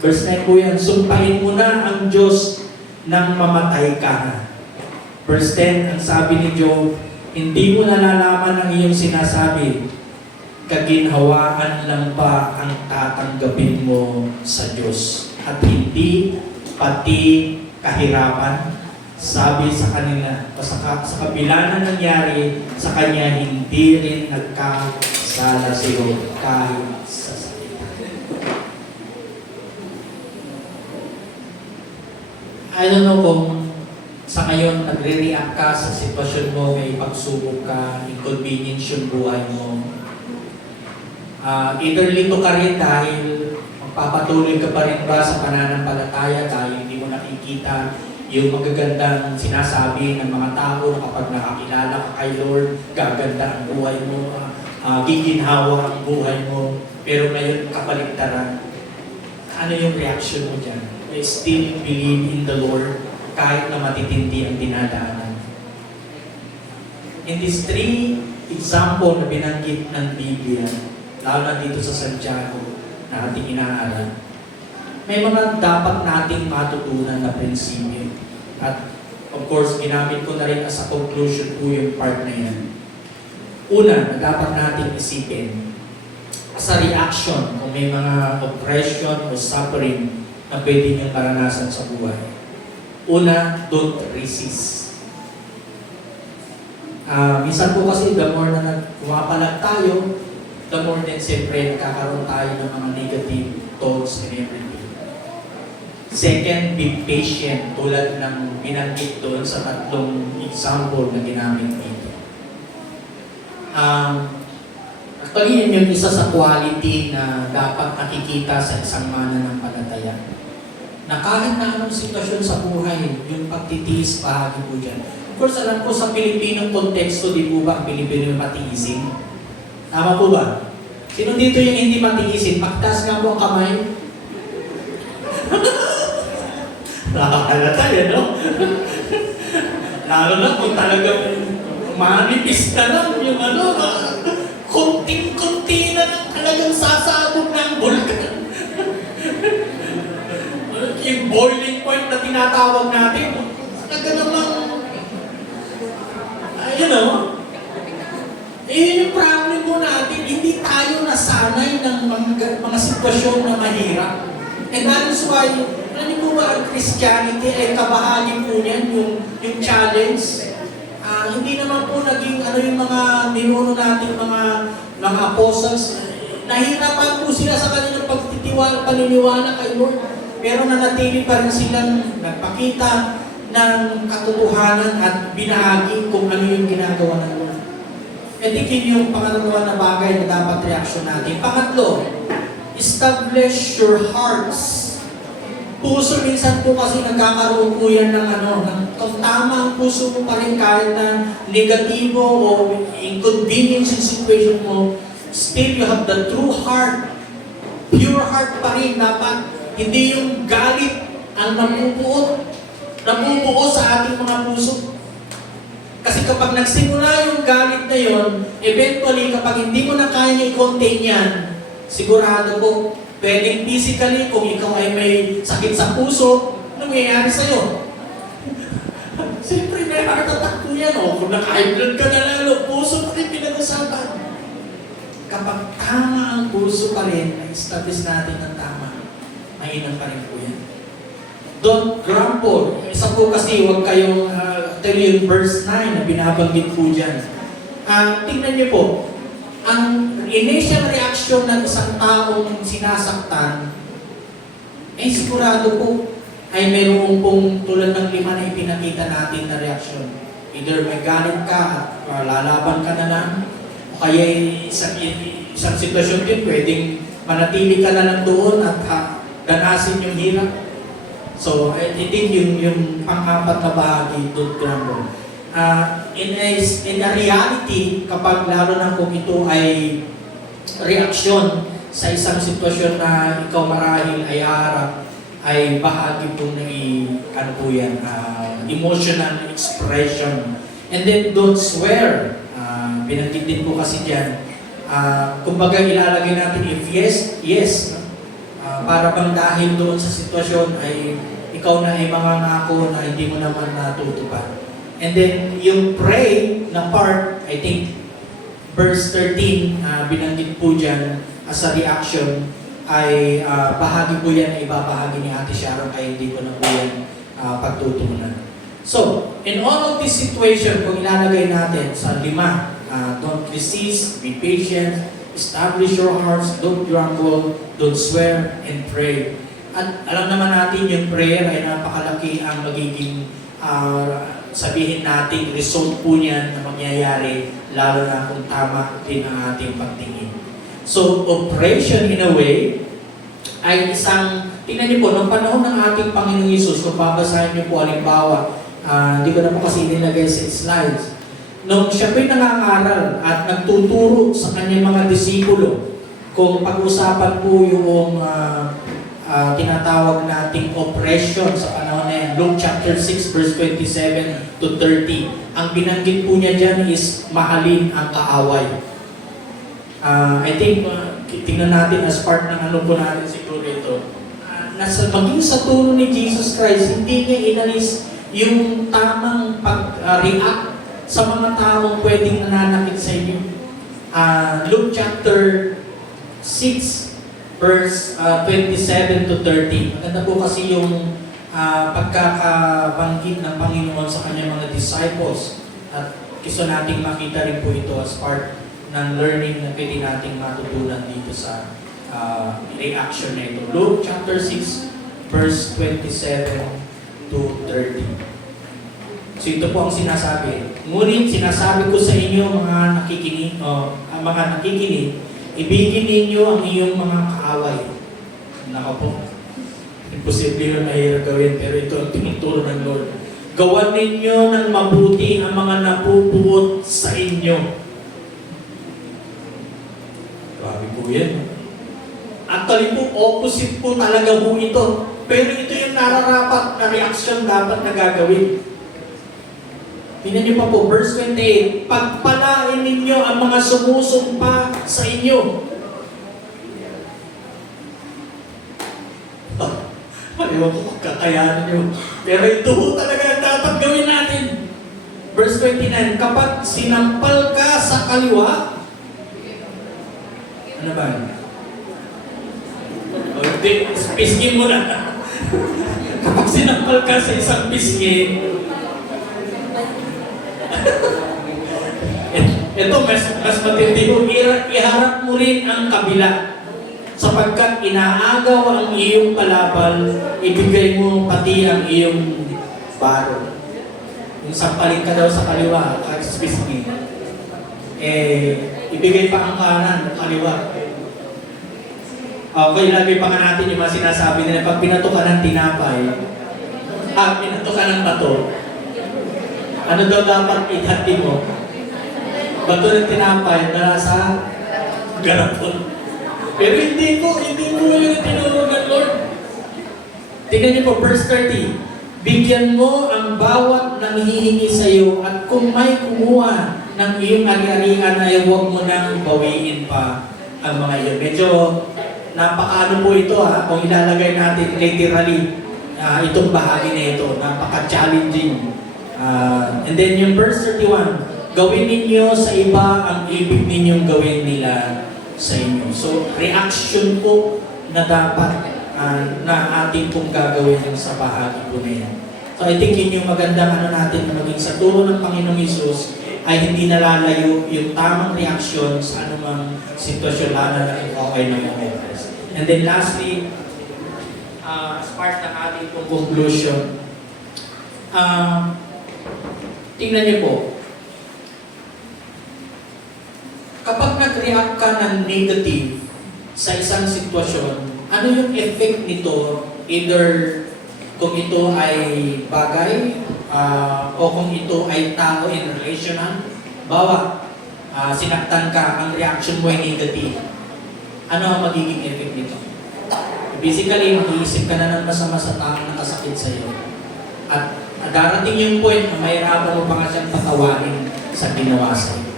Verse 9 po yan, sumpahin mo na ang Diyos nang mamatay ka. Verse 10, ang sabi ni Job, hindi mo nalalaman ang iyong sinasabi, kaginhawaan lang ba ang tatanggapin mo sa Diyos? At hindi pati kahirapan? Sabi sa kanila, sa kabila na nangyari sa kanya, hindi rin nagkasala si Job kahit sa salita. I don't know kung sa ngayon nagre-react ka sa sitwasyon mo, may pagsubok ka, inconvenience yung buhay mo. Either lito ka rin dahil magpapatuloy ka pa rin ba sa pananampalataya dahil hindi mo nakikita yung magagandang sinasabi ng mga tao na kapag nakakilala ka kay Lord, gaganda ang buhay mo, giginhawa ang buhay mo, pero ngayon kapaligtaran. Ano yung reaction mo dyan? I still believe in the Lord kahit na matitindi ang dinadaanan. In these three example na binanggit ng Biblia, lalo na dito sa Santiago na ating inaaral, may mga dapat nating matutunan na prinsipyo. At of course, ginamit ko na rin as a conclusion po yung part na yan. Una, na dapat nating isipin as a reaction kung may mga oppression o suffering na pwede niyong maranasan sa buhay. Una, don't resist. Minsan po kasi the more na kumapalag tayo, the more din siyempre nakakaroon tayo ng mga negative thoughts and everything. Second, be patient tulad ng binanggit doon sa tatlong example na ginamit dito. Actually, yun yung isa sa quality na dapat nakikita sa isang mananampalataya. Na kahit na anong sitwasyon sa buhay, yung pagtitiis bahagi po dyan. Of course, alam ko sa Pilipinong konteksto, di po ba ang Pilipino yung matiisin? Tama po ba? Sino dito yung hindi matiisin? Pagtas nga po ang kamay. Nakakalata yan, no? Lalo na kung talagang manipis na lang yung ano, kunting-kunti na lang talagang sasabog ng bulkan. Yung boiling point na tinatawag natin, talaga namang, ayun o, yun yung problem mo natin, hindi tayo nasanay ng mga sitwasyon na mahirap. And that is why, alam mo ba ang Christianity ay kabahagi po niyan, yung challenge. Hindi naman po naging yung mga ninuno natin, mga apostles, nahirapan po sila sa kanilang paniniwala kay Lord. Pero nanatili pa rin silang nagpakita ng katotohanan at binahagi kung ano yung ginagawa ng Lord. I think yun yung pangalawa na bagay na dapat reaksyon natin. Pangatlo, establish your hearts. Puso minsan po kasi nagkakaroon po yan ng kung tama ang puso mo pa rin kahit na negatibo o inconvenience yung situation mo, still you have the true heart. Pure heart pa rin dapat. Hindi yung galit ang nabubuo sa ating mga puso. Kasi kapag nagsimula yung galit na yon, eventually kapag hindi mo na kaya i-contain yan, sigurado po, pwedeng physically, kung ikaw ay may sakit sa puso, ano mangyayari sa'yo? Siyempre, may heart attack po yan, o. Kung naka-high blood ka na lalo, puso pa rin pinag-usapan. Kapag tama ang puso pa rin, na-establish natin ng tama, mainam pa rin po yan. Don't grumble. Isa po kasi, huwag kayong, tell you verse 9 na binabanggit po dyan. Tingnan niyo po, ang initial reaction ng isang taong sinasaktan, sigurado po, ay mayroong pong tulad ng 5 na ipinakita natin na reaksyon. Either may galit ka, lalaban ka na lang, o kaya isang sitwasyon din, pwedeng manatili ka na lang doon at danasin yung hirap. So, I think yung pang-apat na bahagi, don't grumble. In a reality, kapag lalo na kung ito ay reaksyon sa isang sitwasyon na ikaw marahil ay harap, ay bahagi po na emotional expression. And then don't swear. Binanggit din po kasi dyan. Kumbaga ilalagay natin if yes, yes. Para bang dahil doon sa sitwasyon ay ikaw na ay mangangako na hindi mo naman natutupad. And then yung pray na part, I think verse 13, binanggit po dyan as a reaction, ay bahagi po yan, ibabahagi ni Ate Sharon, ay hindi ko na po yan pagtutunan. So, in all of this situation, kung ilalagay natin sa 5, don't resist, be patient, establish your hearts, don't grumble, don't swear, and pray. At alam naman natin yung prayer ay napakalaki ang magiging sabihin natin, result po niyan na mangyayari, lalo na kung tama din ang ating pagtingin. So, operation in a way, ay tingnan niyo po, nung panahon ng ating Panginoong Hesus, kung babasahin niyo po, halimbawa, hindi ko na po kasi nilagay sa slides, nung siya po'y nangangaral at nagtuturo sa kanyang mga disipulo, kung pag-usapan po yung tinatawag nating oppression sa panahon na yan, Luke chapter 6 verse 27 to 30. Ang binanggit po niya dyan is mahalin ang kaaway. I think, tingnan natin as part ng po natin siguro ito. Maging sa turo ni Jesus Christ, hindi niya inalis yung tamang pag-react sa mga taong pwedeng nananakit sa inyo. Luke chapter 6 verse 27 to 30. Maganda po kasi yung pagkakabanggit ng Panginoon sa kanyang mga disciples. At gusto nating makita rin po ito as part ng learning na pwede nating matutunan dito sa reaction na ito. Luke chapter 6 verse 27 to 30. So ito po ang sinasabi. Ngunit sinasabi ko sa inyo mga nakikinig, ibigin ninyo ang iyong mga kaaway. Nako po. Imposible yun, mahirap gawin, pero ito ang tinuturo ng Lord. Gawan ninyo ng mabuti ang mga napupuot sa inyo. Grabe po yan. Actually po, opposite po talaga po ito. Pero ito yung nararapat na reaksyon dapat na gagawin. Tingnan niyo pa po, verse 28, pagpalain ninyo ang mga sumusumpa sa inyo. Ayaw ko kakayanan niyo. Pero ito po talaga ang dapat gawin natin. Verse 29, kapag sinampal ka sa kaliwa, ano ba? Pisngin mo na. Kapag sinampal ka sa isang pisngin, ito mas matindi mo, iharap mo rin ang kabila. Sapagkat inaagaw ang iyong kalabal, ibigay mo pati ang iyong baro. Yung sampalin ka daw sa kaliwa, kahit sa pisngin, ibigay pa ang kanan, kaliwa. Okay, lagi pa nga natin yung mga sinasabi nila, pag pinato ka ng tinapay, pinato ka ng bato, ano daw dapat ihati mo? Bato ng tinapay na sa garapon. Pero hindi po yung tinuro ng Lord. Tingnan niyo po, verse 30. Bigyan mo ang bawat nanghihingi sa iyo at kung may kumuha ng iyong ari-arian ay huwag mo nang bawiin pa ang mga iyon. Medyo napakaano po ito kung ilalagay natin literally itong bahagi na ito, napaka-challenging. And then yung verse 31, gawin ninyo sa iba ang ibig ninyong gawin nila sa inyo. So, reaction po na dapat na ating pong gagawin sa bahagi po na yan. So, I think yun yung magandang natin na maging sa turo ng Panginoong Hesus ay hindi nalalayo yung tamang reaksyon sa anumang sitwasyon lalo na okay ng mga oras. And then lastly, as part ng ating pong conclusion, tingnan niyo po, kapag nag-react ka ng negative sa isang sitwasyon, ano yung effect nito? Either kung ito ay bagay o kung ito ay tao in relational. Bawa, sinaktan ka, ang reaction mo ay negative. Ano ang magiging effect nito? Basically, mag-iisip ka na ng masama sa taong nakasakit sa iyo. At darating yung point na mahirapan mo pa nga siyang patawarin sa ginawa sa iyo.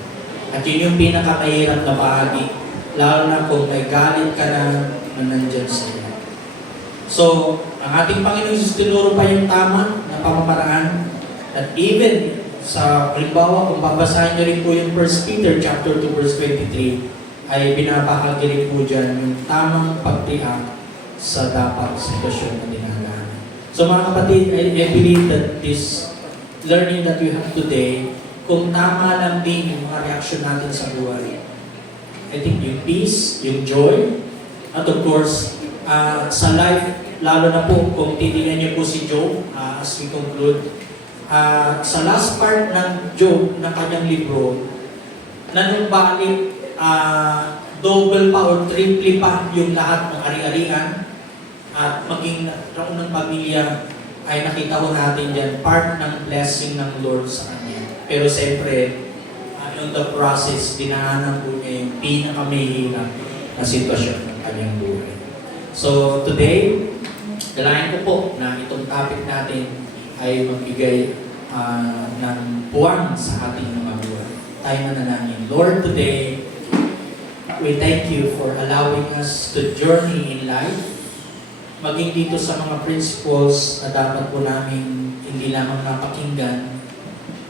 At yun yung pinakamahirap na bahagi, lalo na kung may galit ka na nandyan sa iyo. So, ang ating Panginoon Jesus tinuro pa yung tama na pamamaraan at even sa halimbawa, kung babasahin niyo rin po yung 1 Peter chapter 2 verse 23, ay binabahagi rin po dyan yung tamang pagtiak sa dapat sitwasyon na dinadaanan. So mga kapatid, I believe that this learning that we have today, kung tama lang din yung mga reaction natin sa buhay. I think yung peace, yung joy, at of course, sa life, lalo na po kung titingnan niyo po si Job, as we conclude, sa last part ng Job, ng kanyang libro, nanumbalik, double pa or triple pa yung lahat ng ari-arian, at maging raon ng pamilya, ay nakita ko natin dyan, part ng blessing ng Lord sa kanya. Pero siyempre, in the process, dinaanan po niya yung pinakamahirap na sitwasyon ng kanyang buhay. So today, dalayan ko po na itong topic natin ay magbigay ng puwang sa ating mga buhay. Tayo manalangin. Lord, today, we thank you for allowing us to journey in life, maging dito sa mga principles na dapat po namin hindi lamang napakinggan,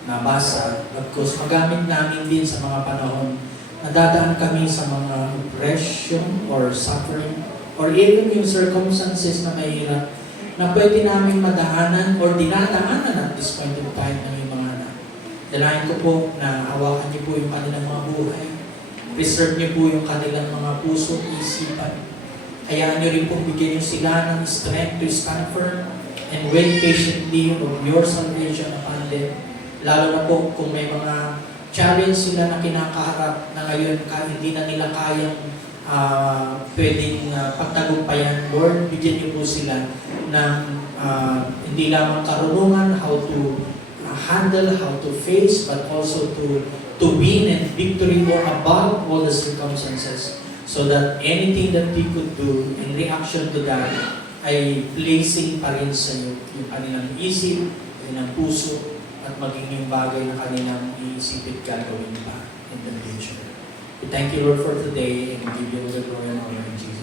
nabasa, of course, magamit namin din sa mga panahon na dadaan kami sa mga oppression or suffering or even yung circumstances na mahirap na pwede namin madaanan or dinadaanan at this point of time ng yung mga anak. Dalayan ko po na hawakan niyo po yung kanilang mga buhay. Preserve niyo po yung kanilang mga puso at isipan. Hayaan niyo rin po bigyan niyo sila ng strength to stand firm and wait patiently of your salvation upon them. Lalo na po kung may mga challenge sila na kinakaharap na ngayon hindi na nila kayang pwedeng pagtagumpayan. Lord, bigyan niyo po sila ng hindi lamang karunungan how to handle, how to face, but also to win and victory more above all the circumstances. So that anything that we could do in reaction to that ay placing pa rin sa iyo yung kanilang isip, kanilang puso, at maging yung bagay na kanilang iisipin gagawin pa in the future. We thank you, Lord, for today and we give you all the glory and honor in Jesus'